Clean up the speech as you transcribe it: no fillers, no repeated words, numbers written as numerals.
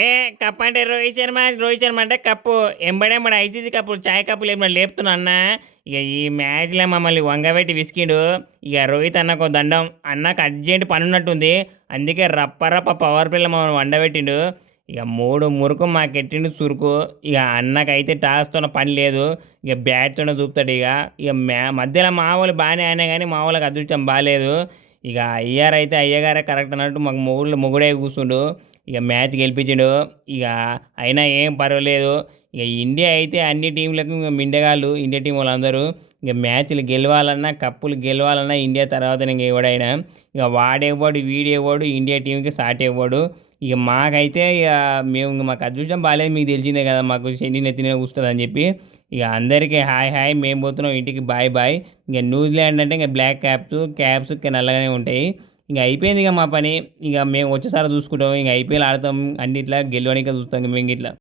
A cup అంటే రోహిత్ శర్మ అంటే cup ఎంబడెంబడి ICC cup చాయ్ కప్పులు ఏమన్నా లేపుతున్నా అన్న. ఇక ఈ మ్యాచ్లో మమ్మల్ని వంగబెట్టి విసికిండు. ఇక రోహిత్ అన్నకు దండం. అన్నకు అర్జెంట్ పని ఉన్నట్టుంది. అందుకే రప్ప పవర్ ప్లేలో మమ్మల్ని వండబెట్టిండు. ఇక మూడు మురుకు మాకెట్టిండు సురుకు. ఇక అన్నకైతే టాస్తో పని లేదు. ఇక బ్యాట్తోనే చూపుతాడు. ఇక మధ్యలో మా వాళ్ళు బాగానే అయినా కానీ మా వాళ్ళకి అదృష్టం బాగాలేదు. ఇక అయ్యారైతే అయ్యగారే కరెక్ట్ అన్నట్టు మాకు మొగుడే కూర్చుండు. ఇక మ్యాచ్ గెలిపించిండు. ఇక అయినా ఏం పర్వాలేదు. ఇక ఇండియా అయితే అన్ని టీంలకు ఇంక మిండగాళ్ళు ఇండియా టీం వాళ్ళందరూ. ఇక మ్యాచ్లు గెలవాలన్నా కప్పులు గెలవాలన్నా ఇండియా తర్వాత ఇంక ఎవడైనా. ఇక వాడేవాడు వీడేవాడు ఇండియా టీంకి సాటేవాడు. ఇక మాకైతే ఇక మేము మాకు అదృష్టం బాగాలేదు, మీకు తెలిసిందే కదా, మాకు శని నెత్తిన కూస్తుంది అని చెప్పి. ఇక అందరికీ హాయ్ హాయ్, మేము పోతున్నాం ఇంటికి బాయ్ బాయ్. ఇక న్యూజిలాండ్ అంటే ఇంకా బ్లాక్ క్యాప్స్ నల్లగానే ఉంటాయి. ఇంక అయిపోయింది ఇక మా పని. ఇక మేము వచ్చేసారి చూసుకుంటాం. ఇంక ఐపీఎల్ ఆడతాం, అన్నిట్లా గెలవడానికి చూస్తాం మేము ఇట్లా.